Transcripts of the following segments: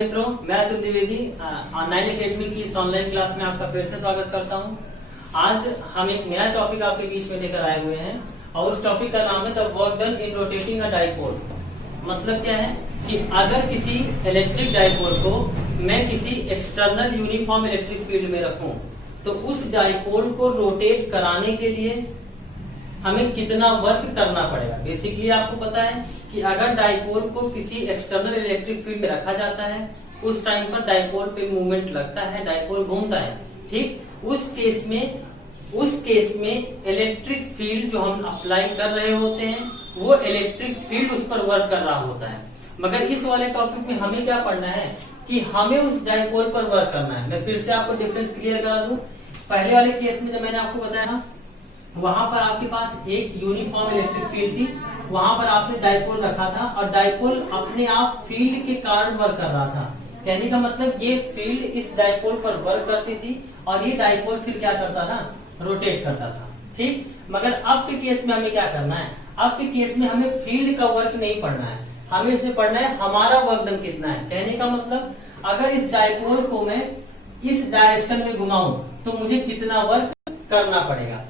मित्रों, मैं Atul Dwivedi online academy की इस ऑनलाइन क्लास में आपका फिर से स्वागत करता हूं। आज हम एक नया टॉपिक आपके बीच में लेकर आए हुए हैं और उस टॉपिक का नाम है the work done in rotating a dipole. मतलब क्या है कि अगर किसी इलेक्ट्रिक डाइपोल को मैं किसी एक्सटर्नल यूनिफॉर्म इलेक्ट्रिक फील्ड में रखूं तो उस डाइपोल को रोटेट कराने के लिए हमें कितना वर्क करना पड़ेगा। बेसिकली आपको पता है कि अगर डाइपोल को किसी एक्सटर्नल इलेक्ट्रिक फील्ड में रखा जाता है उस टाइम पर डाइपोल पे मूवमेंट लगता है, डाइपोल घूमता है। ठीक उस केस में इलेक्ट्रिक फील्ड जो हम अप्लाई कर रहे होते हैं वो इलेक्ट्रिक फील्ड उस पर वर्क कर रहा होता है। मगर इस वाले टॉपिक में हमें क्या पढ़ना है कि हमें उस डाइपोल पर वर्क करना है। मैं फिर से आपको डिफरेंस क्लियर करा दूं। पहले वाले केस में जब मैंने आपको बताया वहां पर आपके पास एक यूनिफॉर्म इलेक्ट्रिक फील्ड थी, वहां पर आपने डाइपोल रखा था और डाइपोल अपने आप फील्ड के कारण वर्क कर रहा था। कहने का मतलब ये फील्ड इस डाइपोल पर वर्क करती थी और ये डाइपोल फिर क्या करता था, रोटेट करता था। ठीक, मगर अब के केस में हमें क्या करना है, अब के केस में हमें फील्ड का वर्क नहीं पढ़ना है, हमें इसमें पढ़ना है हमारा वर्क डन कितना है। कहने का मतलब अगर इस डाइपोल को मैं इस डायरेक्शन में घुमाऊं तो मुझे कितना वर्क करना पड़ेगा।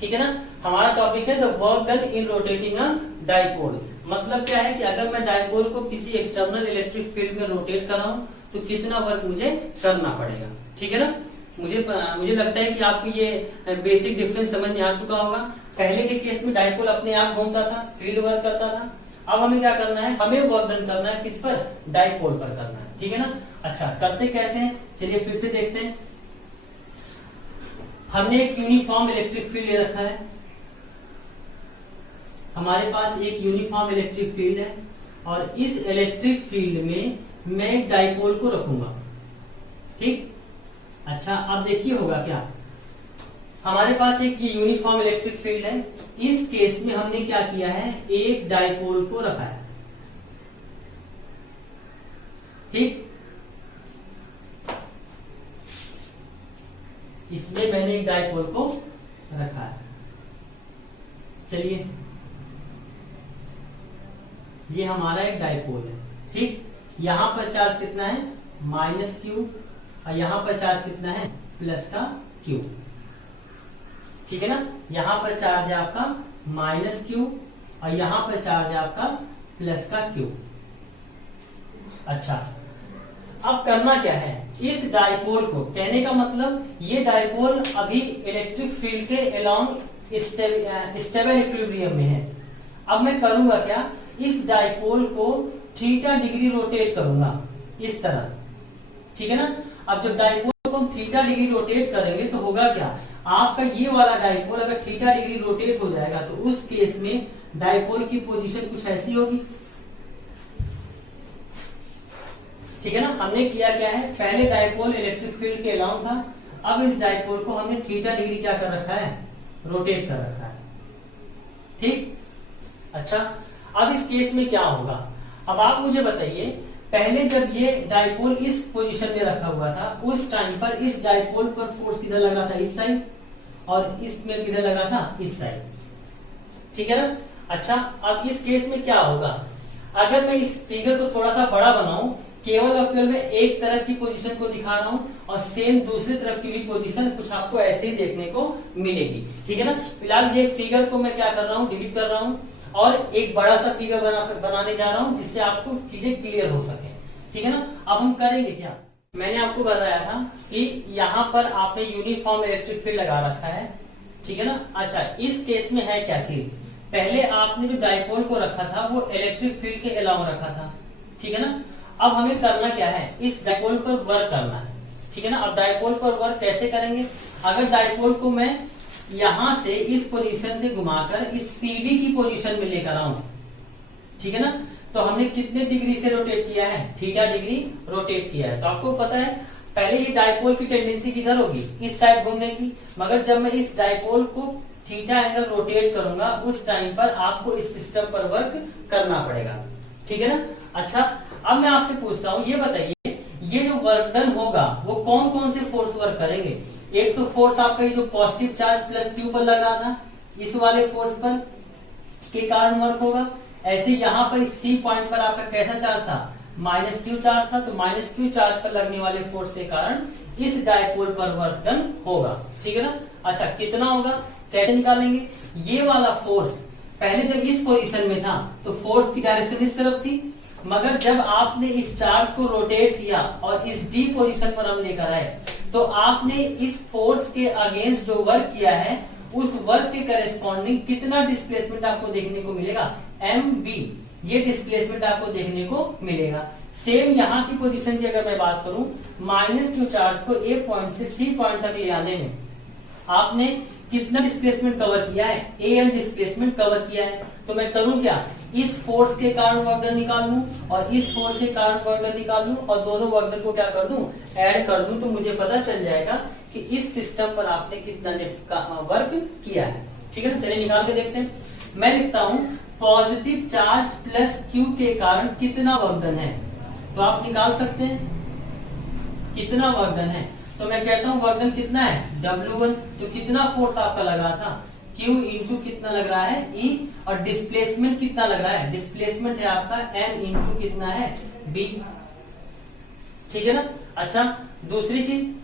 ठीक है ना, हमारा टॉपिक है the work done in rotating a dipole. मतलब क्या है कि अगर मैं डाइपोल को किसी एक्सटर्नल इलेक्ट्रिक फील्ड में रोटेट कर रहा हूं तो कितना वर्क मुझे करना पड़ेगा। ठीक है ना, मुझे लगता है कि आपको ये बेसिक डिफरेंस समझ में आ चुका होगा। पहले के केस में डाइपोल अपने आप घूमता था, फील्ड वर्क करता था। अब हमें क्या करना है, हमें वर्क डन करना है किस पर, डाइपोल पर करना है। ठीक है ना, अच्छा करते कैसे हैं चलिए फिर से देखते हैं। हमने एक यूनिफॉर्म इलेक्ट्रिक फील्ड ले रखा है, हमारे पास एक यूनिफॉर्म इलेक्ट्रिक फील्ड है और इस इलेक्ट्रिक फील्ड में मैं एक डाइपोल को रखूंगा। ठीक, अच्छा अब देखिए होगा क्या, हमारे पास एक यूनिफॉर्म इलेक्ट्रिक फील्ड है। इस केस में हमने क्या किया है, एक डाइपोल को रखा है। ठीक, इसमें मैंने एक डाइपोल को रखा है। चलिए ये हमारा एक डाइपोल है। ठीक, यहां पर चार्ज कितना है, माइनस क्यू, और यहां पर चार्ज कितना है, प्लस का क्यू। ठीक है ना, यहां पर चार्ज है आपका माइनस क्यू और यहां पर चार्ज है आपका प्लस का क्यू। अच्छा अब करना क्या है, इस डाइपोल को, कहने का मतलब ये डाइपोल अभी इलेक्ट्रिक फील्ड के अलोंग स्टेबल इक्विलिब्रियम में है। अब मैं करूंगा क्या, इस डाइपोल को थीटा डिग्री रोटेट करूंगा इस तरह। ठीक है ना, अब जब डाइपोल को हम थीटा डिग्री रोटेट करेंगे तो होगा क्या, आपका ये वाला डाइपोल अगर थीटा डिग्री रोटेट हो जाएगा तो उस केस में डाइपोल की पोजीशन कुछ ऐसी होगी। ठीक है ना, हमने किया क्या है, पहले डाइपोल इलेक्ट्रिक फील्ड के अलाउंग था, अब इस डाइपोल को हमने थीटा डिग्री क्या कर रखा है, रोटेट कर रखा है। ठीक, अच्छा अब इस केस में क्या होगा, अब आप मुझे बताइए, पहले जब ये डाइपोल इस पोजीशन में रखा हुआ था उस टाइम पर इस डाइपोल पर फोर्स किधर लग रहा था, इस साइड, और इसमें किधर लगा था, इस साइड। ठीक है ना, अच्छा अब इस केस में क्या होगा, अगर मैं इस फिगर को थोड़ा सा बड़ा बनाऊं, केवल और केवल मैं एक तरफ की पोजीशन को दिखा रहा हूं और सेम दूसरी तरफ की भी पोजीशन कुछ आपको ऐसे ही देखने को मिलेगी। ठीक है ना, फिलहाल ये फिगर को मैं क्या कर रहा हूं, डिलीट कर रहा हूं और एक बड़ा सा फिगर बनाने जा रहा हूं जिससे आपको चीजें क्लियर हो सके। ठीक है ना, अब हम करेंगे क्या, मैंने आपको बताया था कि यहाँ पर आपने यूनिफॉर्म इलेक्ट्रिक फील्ड लगा रखा है। ठीक है ना, अच्छा इस केस में है क्या चीज, पहले आपने जो डाइपोल को रखा था वो इलेक्ट्रिक फील्ड के अलाउंग रखा था। ठीक है ना, अब हमें करना क्या है, इस डाइपोल पर वर्क करना है। ठीक है ना, अब डाइपोल पर वर्क कैसे करेंगे, अगर डाइपोल को मैं यहां से इस पोजीशन से घुमाकर इस सीडी की पोजीशन में लेकर आऊं, ठीक है ना, तो हमने कितने डिग्री से रोटेट किया है, थीटा डिग्री रोटेट किया है। तो आपको पता है पहले ये डाइपोल की टेंडेंसी किधर होगी, इस साइड घूमने की, मगर जब मैं इस डाइपोल को थीटा एंगल रोटेट करूंगा उस टाइम पर आपको इस सिस्टम पर वर्क करना पड़ेगा, ठीक है ना। अच्छा, अब मैं आपसे पूछता हूं, ये बताइए ये जो वर्क डन होगा वो कौन कौन से फोर्स वर्क करेंगे। एक तो फोर्स आपका ये जो पॉजिटिव चार्ज प्लस क्यू पर लगा था, इस वाले फोर्स पर के कारण वर्क होगा। ऐसे यहाँ पर इस सी पॉइंट पर आपका कैसा चार्ज था, माइनस क्यू चार्ज था, तो माइनस क्यू चार्ज पर लगने वाले फोर्स के कारण इस डायपोल पर वर्क डन होगा, ठीक है ना। अच्छा, कितना होगा, कैसे निकालेंगे। ये वाला फोर्स पहले जब इस पोजीशन में था तो फोर्स की डायरेक्शन इस तरफ थी, मगर जब आपने इस चार्ज को रोटेट किया और इस डी पोजीशन पर हम लेकर आए तो आपने इस फोर्स के अगेंस्ट जो वर्क किया है उस वर्क के करेस्पॉन्डिंग कितना डिस्प्लेसमेंट आपको देखने को मिलेगा, एम बी, ये डिस्प्लेसमेंट आपको देखने को मिलेगा। सेम यहाँ की पोजीशन की अगर मैं बात करूं, माइनस क्यू चार्ज को ए पॉइंट से सी पॉइंट तक ले आने में आपने कितना डिस्प्लेसमेंट कवर किया है, ए एन डिस्प्लेसमेंट कवर किया है। तो मैं करूं क्या, इस फोर्स के कारण वर्क डन निकाल लूं और इस फोर्स के कारण वर्क डन निकाल लूं और दोनों वर्क डन को क्या कर दूं, ऐड कर दूं, तो मुझे पता चल जाएगा कि इस सिस्टम पर आपने कितना नेट वर्क किया है, ठीक है ना। चलिए निकाल के देखते हैं। मैं लिखता हूं पॉजिटिव चार्ज प्लस क्यू के कारण कितना वर्क डन है, तो आप निकाल सकते हैं कितना वर्क डन है। तो मैं कहता हूं वर्क डन कितना है, W1, तो कितना फोर्स आपका लग रहा था, Q इंटू कितना लग रहा है, E, और डिस्प्लेसमेंट कितना लग रहा है, डिस्प्लेसमेंट है आपका M इंटू कितना है, B, ठीक है ना। अच्छा, दूसरी चीज,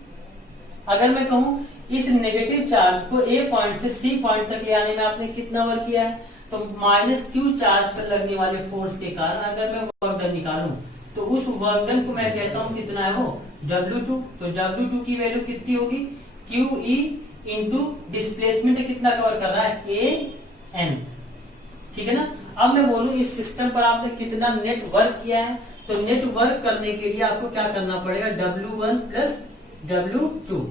अगर मैं कहूं इस नेगेटिव चार्ज को A पॉइंट से C पॉइंट तक ले आने में आपने कितना वर्क किया है, तो माइनस क्यू चार्ज पर लगने वाले फोर्स के कारण अगर मैं वर्क डन निकालूं तो उस वर्क डन को मैं कहता हूं कितना है वो, W2, तो W2 की वैल्यू कितनी होगी, QE इंटू डिस्प्लेसमेंट कितना कवर कर रहा है, AN, ठीक है ना। अब मैं बोलूं इस सिस्टम पर आपने कितना नेट वर्क किया है, तो नेट वर्क करने के लिए आपको क्या करना पड़ेगा, W1 प्लस W2,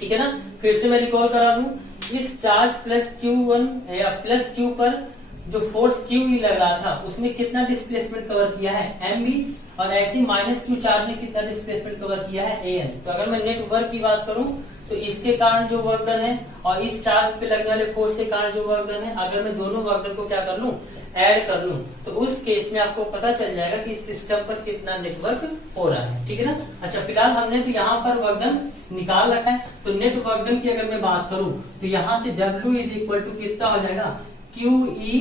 ठीक है ना। फिर से मैं रिकॉल करा दूं, इस चार्ज प्लस Q1 या प्लस Q पर जो फोर्स QE लग रहा था उसने कितना डिस्प्लेसमेंट कवर किया है, MB, और ऐसी माइनस क्यू चार्ज ने कितना डिस्प्लेसमेंट कवर किया है, AN। तो अगर मैं नेट वर्क की बात करूं तो इसके कारण जो वर्क डन है और इस चार्ज पे लगने वाले फोर्स के कारण जो वर्क डन है, अगर मैं दोनों वर्क डन को क्या कर लूं, ऐड कर लूं, तो उस केस में आपको पता चल जाएगा कि इस सिस्टम पर कितना नेट वर्क हो रहा है, ठीक है ना। अच्छा, फिलहाल हमने तो यहाँ पर वर्क डन निकाल रखा है, तो नेट वर्क डन की अगर मैं बात करूं तो यहाँ से W इज इक्वल टू कितना हो जाएगा, QE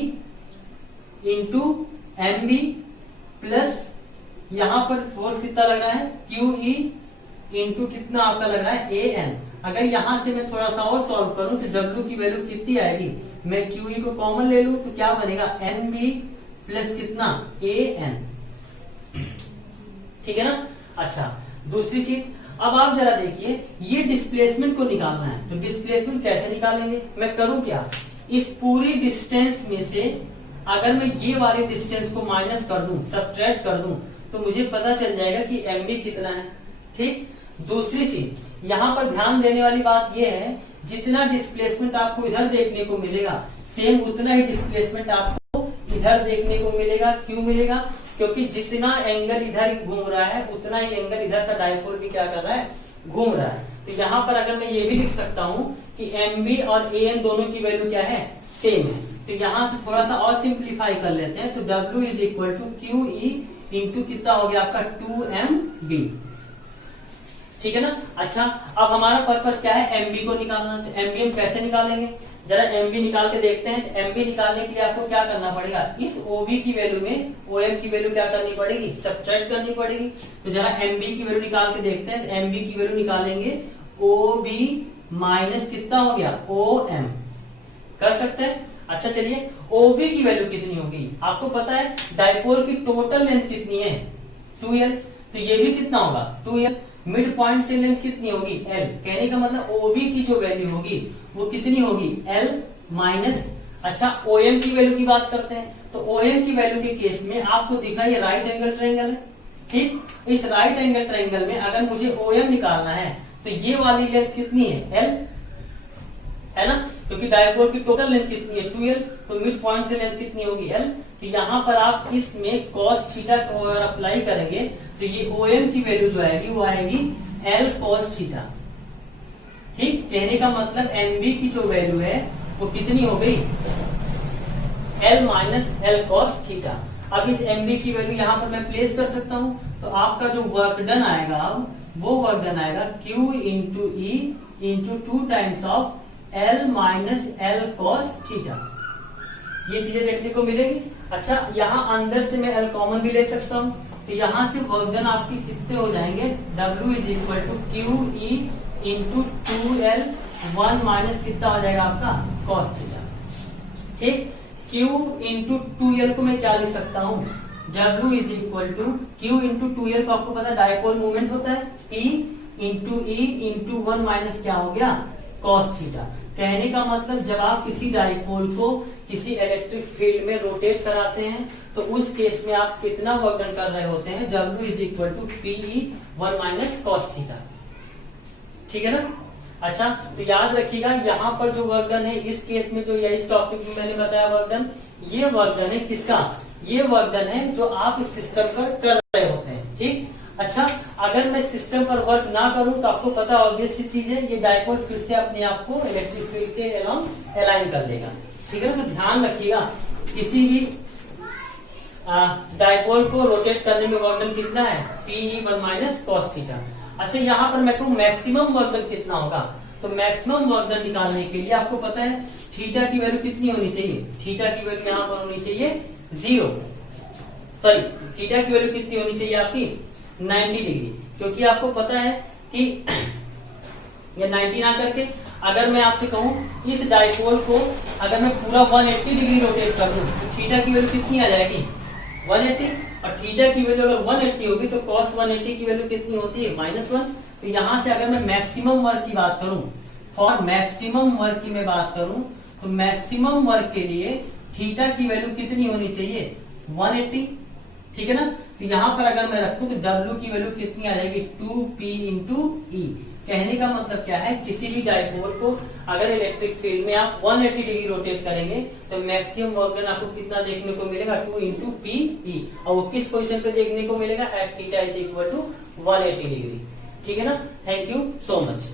इंटू MB प्लस यहां पर फोर्स कितना लग रहा है, QE इंटू कितना आपका लग रहा है, AN। अगर यहां से मैं थोड़ा सा और सॉल्व करूं तो W की वैल्यू कितनी आएगी, मैं QE को कॉमन ले लूं तो क्या बनेगा, MB प्लस कितना, AN, ठीक है ना। अच्छा, दूसरी चीज, अब आप जरा देखिए ये डिस्प्लेसमेंट को निकालना है, तो डिस्प्लेसमेंट कैसे निकालेंगे, मैं करूं क्या, इस पूरी डिस्टेंस में से अगर मैं ये वाले डिस्टेंस को माइनस कर दूं, सब्ट्रैक्ट कर दूं, तो मुझे पता चल जाएगा कि MB कितना है, ठीक। दूसरी चीज, यहाँ पर ध्यान देने वाली बात यह है, जितना डिस्प्लेसमेंट आपको इधर देखने को मिलेगा सेम उतना ही डिस्प्लेसमेंट आपको इधर देखने को मिलेगा। क्यों मिलेगा, क्योंकि जितना एंगल इधर घूम रहा है उतना ही एंगल इधर का डायपोल भी क्या कर रहा है, घूम रहा है। तो यहाँ पर अगर मैं ये भी लिख सकता हूँ कि MB और AN दोनों की वैल्यू क्या है, सेम है। तो यहाँ से थोड़ा सा और सिंप्लीफाई कर लेते हैं, तो W is equal to QE into कितना हो गया आपका 2MB, ठीक है ना। अच्छा, अब हमारा पर्पस क्या है, MB को निकालना। तो MB हम कैसे निकालेंगे, जरा MB निकाल के देखते हैं। MB निकालने के लिए आपको क्या करना पड़ेगा, इस OB की वैल्यू में OM की वैल्यू क्या करनी पड़ेगी, सब्ट्रैक्ट करनी पड़ेगी। तो जरा MB की वैल्यू निकाल के देखते हैं। तो MB की वैल्यू निकालेंगे, OB माइनस कितना हो गया, OM, कर सकते हैं। अच्छा, चलिए OB की वैल्यू कितनी होगी, आपको पता है डायपोल की टोटल लेंथ कितनी है, 2L, तो ये भी कितना होगा, 2L। मिड पॉइंट से लेंथ कितनी होगी, L, कहने का मतलब OB की जो वैल्यू होगी वो कितनी होगी, L माइनस। अच्छा, OM की वैल्यू की बात करते हैं, तो OM की वैल्यू के केस में आपको दिख रहा है ये राइट एंगल ट्रायंगल है, ठीक। इस राइट एंगल ट्रायंगल में अगर मुझे OM निकालना है तो ये वाली लेंथ कितनी है, L, है ना, क्योंकि डायपोल की टोटल लेंथ कितनी है, 2L, तो मिड पॉइंट से लेंथ कितनी होगी, L। तो यहाँ पर आप इसमें cos थीटा को अगर अप्लाई करेंगे तो ये OM की वैल्यू जो आएगी वो आएगी L cos थीटा, ठीक। कहने का मतलब MB की जो वैल्यू है वो कितनी हो गई, L minus L cos theta. अब इस mb की वैल्यू यहाँ पर मैं प्लेस कर सकता हूँ, तो आपका जो वर्क डन आएगा अब वो वर्क डन आएगा Q into E into 2 times of L minus L cos theta. ये चीजें देखने को मिलेगी। अच्छा, यहाँ अंदर से मैं L कॉमन भी ले सकता हूँ, तो यहाँ से वर्क डन आपकी कितने हो जाएंगे, W is equal to Q E into 2L 1 minus कितना हो जाएगा आपका कॉस थीटा। ठीक, Q इंटू 2L को मैं क्या लिख सकता हूँ, W is equal to Q into 2L को आपको पता है डायपोल मूवमेंट होता है, P into E into 1 minus क्या हो गया कॉस थीटा। कहने का मतलब जब आप किसी डायपोल को किसी इलेक्ट्रिक फील्ड में रोटेट कराते हैं तो उस केस में आप कितना वर्क डन कर रहे होते हैं, W is equal to PE 1 minus cos theta. ठीक है ना। अच्छा, तो याद रखिएगा यहाँ पर जो वर्क डन है इस केस में, जो इस टॉपिक में मैंने बताया वर्क डन, ये वर्क डन है किसका, ये वर्क डन है जो आप इस सिस्टम पर कर रहे होते हैं। ठीक। अच्छा, अगर मैं सिस्टम पर वर्क ना करूं तो आपको पता ऑब्वियस सी चीज है, ये डायपोल फिर से अपने आप को इलेक्ट्रिक फील्ड के अलोंग अलाइन कर लेगा। ठीक है, तो ध्यान रखिएगा किसी भी डायपोल को रोटेट करने में वर्क डन कितना है, PE 1 माइनस कॉस थीटा। अच्छा, यहाँ पर मैं कहूँ मैक्सिमम वर्क डन कितना होगा, तो मैक्सिमम वर्क डन निकालने के लिए आपको पता है थीटा की वैल्यू कितनी होनी चाहिए, थीटा की वैल्यू यहाँ पर होनी चाहिए 0, सॉरी थीटा की वैल्यू कितनी होनी चाहिए आपकी 90 डिग्री, क्योंकि आपको पता है कि ये 90 ना करके अगर मैं आपसे कहूं इस डायपोल को अगर मैं पूरा 180 डिग्री रोटेट कर दूं तो थीटा की वैल्यू कितनी आ जाएगी 180, और थीटा की वैल्यू अगर 180 होगी तो cos 180 की वैल्यू कितनी होती है -1। तो यहां से अगर मैं मैक्सिमम वर्क की बात करूं, फॉर मैक्सिमम वर्क की मैं बात करूं, तो मैक्सिमम वर्क के लिए थीटा की वैल्यू कितनी होनी चाहिए 180। ठीक है ना। तो यहाँ पर अगर मैं रखूं तो W की वैल्यू कितनी आ जाएगी 2P इंटू ई। कहने का मतलब क्या है, किसी भी डायपोल को अगर इलेक्ट्रिक फील्ड में आप 180 डिग्री रोटेट करेंगे तो मैक्सिमम वर्क डन आपको कितना देखने को मिलेगा 2 इंटू पी ई, और वो किस पोजीशन पे देखने को मिलेगा, at theta is equal to 180 degree. ठीक है ना। Thank you so much.